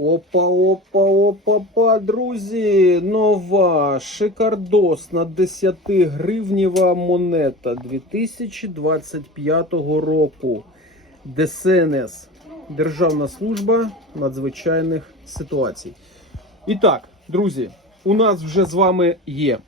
Опа, опа, опа, па, друзі! Нова шикардосна 10 гривнєва монета 2025 року. ДСНС Державна служба надзвичайних ситуацій. І так, друзі, у нас вже з вами є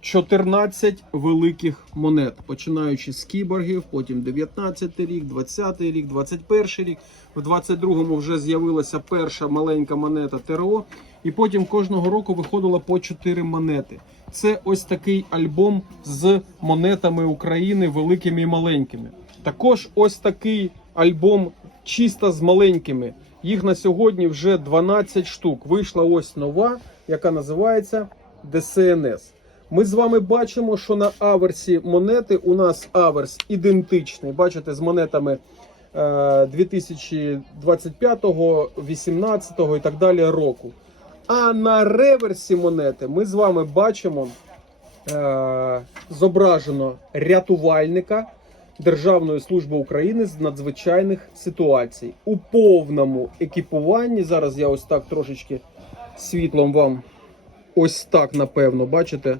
14 великих монет, починаючи з кіборгів, потім 19 рік, 20 рік, 21 рік. В 22-му вже з'явилася перша маленька монета ТРО, і потім кожного року виходило по 4 монети. Це ось такий альбом з монетами України великими і маленькими. Також ось такий альбом чисто з маленькими. Їх на сьогодні вже 12 штук. Вийшла ось нова, яка називається ДСНС. Ми з вами бачимо, що на аверсі монети у нас аверс ідентичний. Бачите, з монетами е, 2025, 18 і так далі року. А на реверсі монети ми з вами бачимо е, зображено рятувальника Державної служби України з надзвичайних ситуацій у повному екіпуванні. Зараз я ось так трошечки світлом вам ось так, напевно, бачите?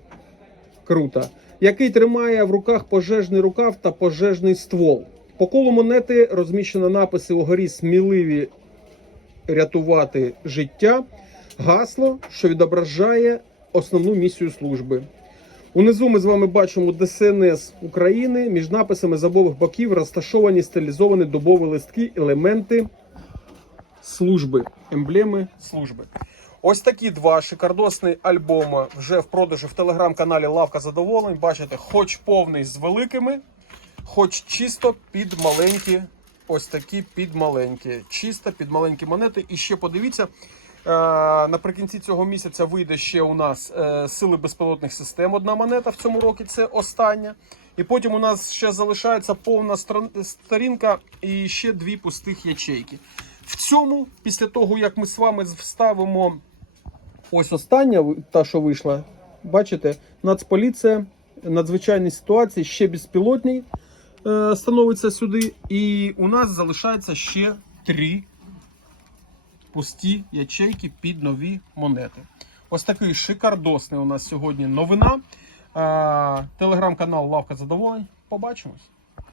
Круто. Який тримає в руках пожежний рукав та пожежний ствол. По колу монети розміщено написи угорі сміливі рятувати життя. Гасло, що відображає основну місію служби. Унизу ми з вами бачимо ДСНС України. Між написами з обох боків розташовані стилізовані дубові листки, елементи служби, емблеми служби. Ось такі два шикардосні альбоми вже в продажу в телеграм-каналі Лавка Задоволень. Бачите, хоч повний з великими, хоч чисто під маленькі. Ось такі під маленькі. Чисто під маленькі монети. І ще подивіться. е, Наприкінці цього місяця вийде ще у нас е, сили безпілотних систем. Одна монета в цьому році це остання. І потім у нас ще залишається повна сторінка і ще дві пустих ячейки. В цьому, після того, як ми з вами вставимо ось остання, та, що вийшла, бачите, Нацполіція, надзвичайні ситуації, ще безпілотний е, становиться сюди. І у нас залишається ще три пусті ячейки під нові монети. Ось такий шикардосний у нас сьогодні новина. Е, Телеграм-канал Лавка Задоволень. Побачимось.